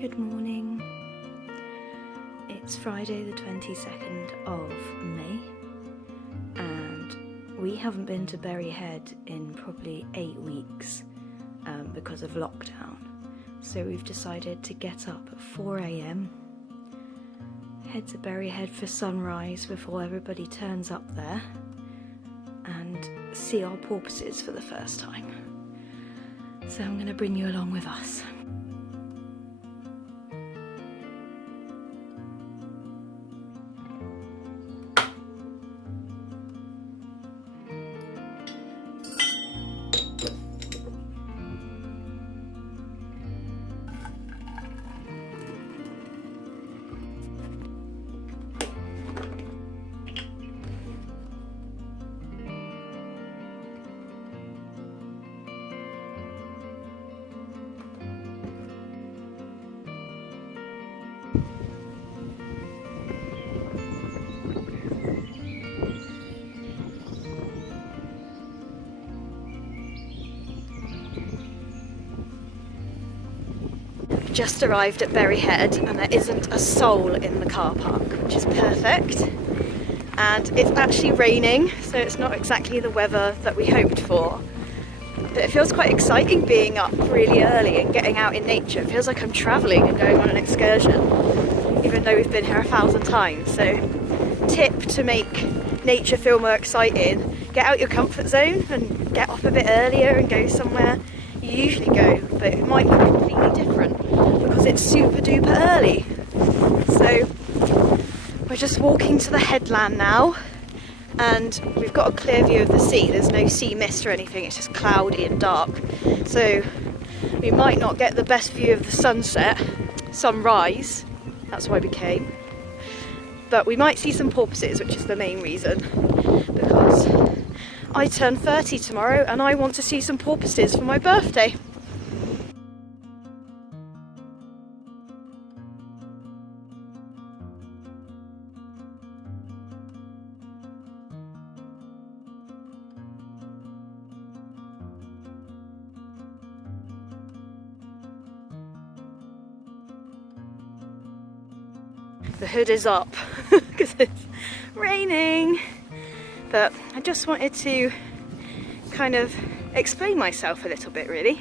Good morning. It's Friday the 22nd of May and we haven't been to Bury Head in probably 8 weeks because of lockdown. So we've decided to get up at 4 AM, head to Bury Head for sunrise before everybody turns up there and see our porpoises for the first time. So I'm going to bring you along with us. Just arrived at Bury Head and there isn't a soul in the car park, which is perfect. And it's actually raining, so it's not exactly the weather that we hoped for. But it feels quite exciting being up really early and getting out in nature. It feels like I'm travelling and going on an excursion, even though we've been here 1,000 times. So tip to make nature feel more exciting: get out your comfort zone and get up a bit earlier and go somewhere you usually go, but it might look completely different because it's super duper early. So we're just walking to the headland now and we've got a clear view of the sea. There's no sea mist or anything, it's just cloudy and dark. So we might not get the best view of the sunrise, that's why we came. But we might see some porpoises, which is the main reason, because I turn 30 tomorrow and I want to see some porpoises for my birthday. The hood is up because it's raining, but I just wanted to kind of explain myself a little bit, really.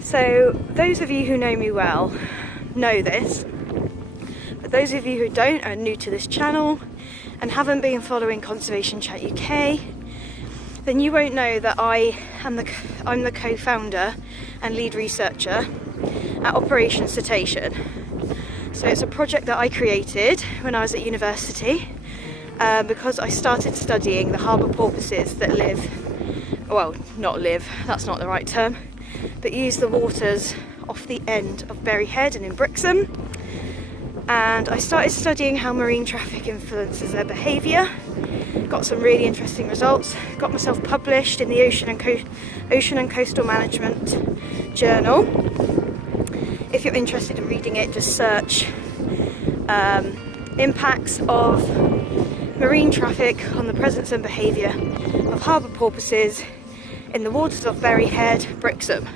So those of you who know me well know this, but those of you who don't are new to this channel and haven't been following Conservation Chat UK, then you won't know that I'm the co-founder and lead researcher at Operation CETACEAN. So it's a project that I created when I was at university because I started studying the harbour porpoises that that's not the right term, but use the waters off the end of Bury Head and in Brixham. And I started studying how marine traffic influences their behaviour, got some really interesting results, got myself published in the Ocean and Coastal Management Journal. If you're interested in reading it, just search impacts of marine traffic on the presence and behaviour of harbour porpoises in the waters of Bury Head, Brixham,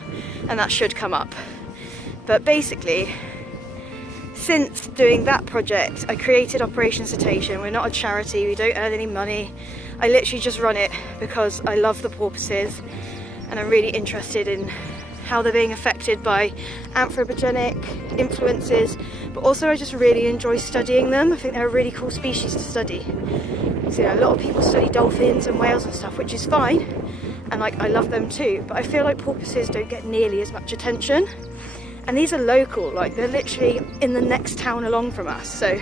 and that should come up. But basically, since doing that project, I created Operation CETACEAN. We're not a charity, we don't earn any money. I literally just run it because I love the porpoises and I'm really interested in how they're being affected by anthropogenic influences, but also I just really enjoy studying them. I think they're a really cool species to study. So, a lot of people study dolphins and whales and stuff, which is fine, and I love them too, but I feel like porpoises don't get nearly as much attention. And these are local, they're literally in the next town along from us, so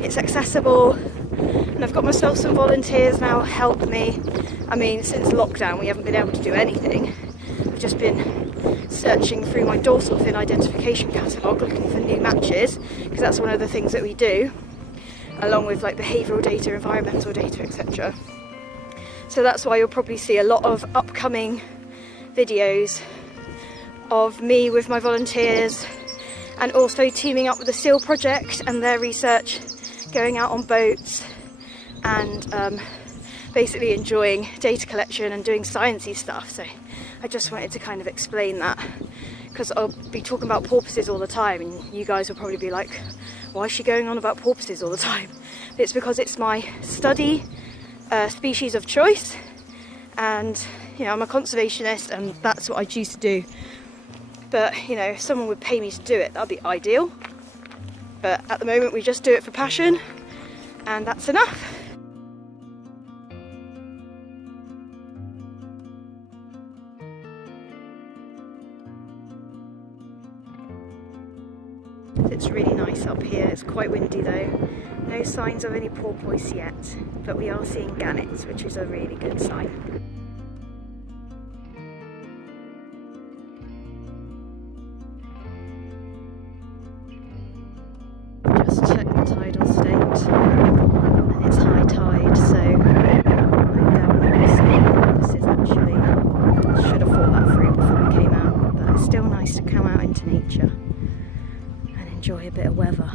it's accessible. And I've got myself some volunteers now help me. I mean, since lockdown we haven't been able to do anything. I've just been searching through my dorsal fin identification catalogue looking for new matches, because that's one of the things that we do, along with behavioural data, environmental data, etc. So that's why you'll probably see a lot of upcoming videos of me with my volunteers, and also teaming up with the SEAL project and their research, going out on boats and basically enjoying data collection and doing sciencey stuff. So I just wanted to kind of explain that, because I'll be talking about porpoises all the time, and you guys will probably be like, why is she going on about porpoises all the time? It's because it's my study species of choice, and you know, I'm a conservationist and that's what I choose to do. But you know, if someone would pay me to do it, that'd be ideal. But at the moment we just do it for passion, and that's enough. It's really nice up here. It's quite windy though. No signs of any porpoise yet, but we are seeing gannets, which is a really good sign. Just checked the tidal state, and it's high tide, so I doubt we'll see porpoises actually. Should have thought that through before I came out, but it's still nice to come out into nature and enjoy a bit of weather.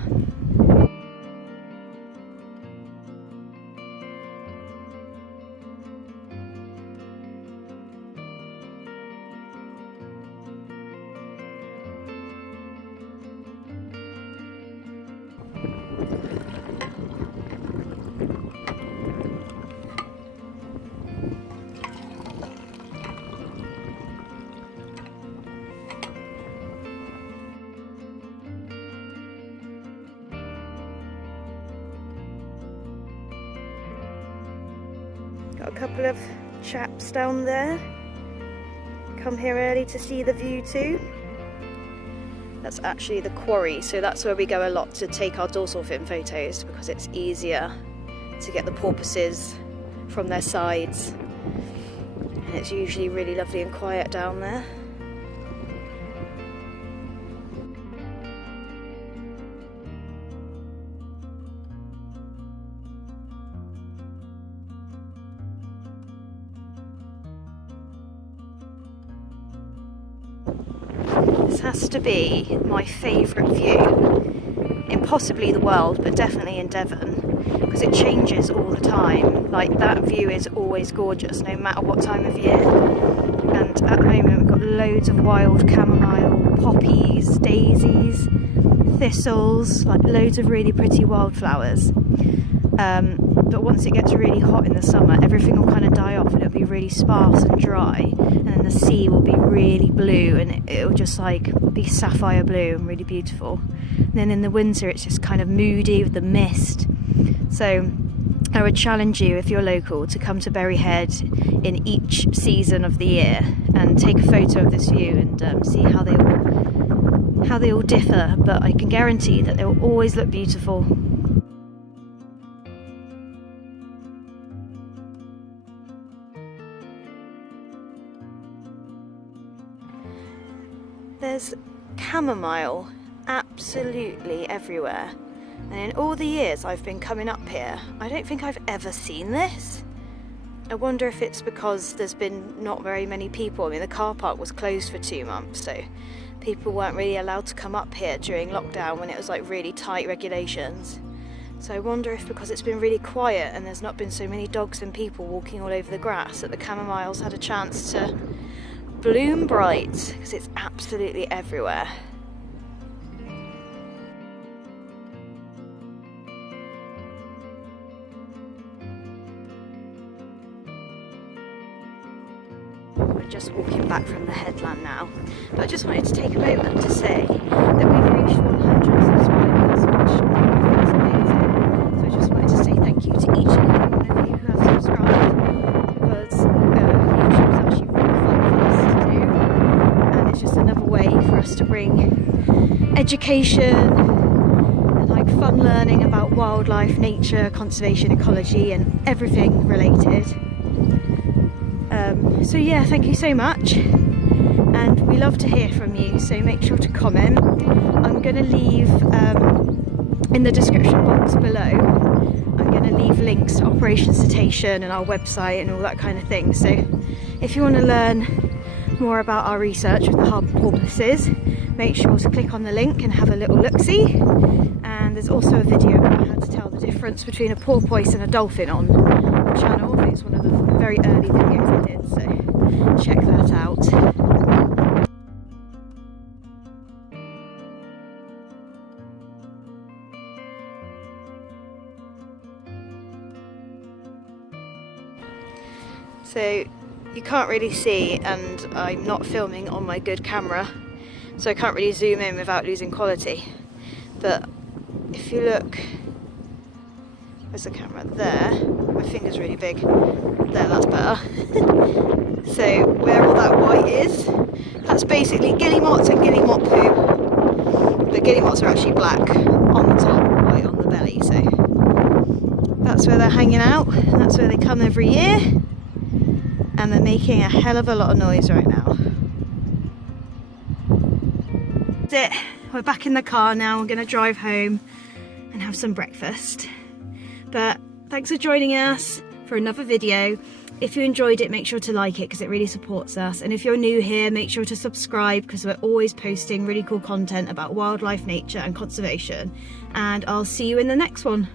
Got a couple of chaps down there. Come here early to see the view too. That's actually the Quarry, so that's where we go a lot to take our dorsal fin photos, because it's easier to get the porpoises from their sides. And it's usually really lovely and quiet down there. This has to be my favourite view in possibly the world, but definitely in Devon, because it changes all the time. Like, that view is always gorgeous no matter what time of year. And at the moment we've got loads of wild chamomile, poppies, daisies, thistles, like loads of really pretty wildflowers. But once it gets really hot in the summer, everything will kind of die off and it'll be really sparse and dry, and then the sea will be really blue, and it'll just like be sapphire blue and really beautiful. And then in the winter it's just kind of moody with the mist. So I would challenge you, if you're local, to come to Berry Head in each season of the year and take a photo of this view and see how they all differ, but I can guarantee that they will always look beautiful. There's chamomile absolutely everywhere, and in all the years I've been coming up here, I don't think I've ever seen this. I wonder if it's because there's been not very many people. I mean, the car park was closed for 2 months, so people weren't really allowed to come up here during lockdown when it was like really tight regulations. So I wonder if because it's been really quiet and there's not been so many dogs and people walking all over the grass, that the chamomiles had a chance to bloom bright, because it's absolutely everywhere. We're just walking back from the headland now, but I just wanted to take a moment to say that we've reached 100 subscribers, which I think is amazing. So I just wanted to say thank you to each and every one of you who have subscribed, because YouTube is actually really fun for us to do, and it's just another way for us to bring education and like fun learning about wildlife, nature, conservation, ecology and everything related. So yeah, thank you so much, and we love to hear from you, so make sure to comment. I'm going to leave in the description box below, I'm going to leave links to Operation CETACEAN and our website and all that kind of thing. So if you want to learn more about our research with the harbour porpoises, make sure to click on the link and have a little look-see. And there's also a video about how to tell the difference between a porpoise and a dolphin on the channel. I think it's one of the very early videos I did, so check that out. So you can't really see, and I'm not filming on my good camera, so I can't really zoom in without losing quality. But if you look, where's the camera? There. My finger's really big. There, that's better. So where all that white is, that's basically guillemots and guillemot poo. The guillemots are actually black on the top, white on the belly, so that's where they're hanging out. That's where they come every year, and they're making a hell of a lot of noise right now. That's it. We're back in the car now. We're going to drive home and have some breakfast. But thanks for joining us for another video. If you enjoyed it, make sure to like it because it really supports us. And if you're new here, make sure to subscribe because we're always posting really cool content about wildlife, nature and conservation. And I'll see you in the next one.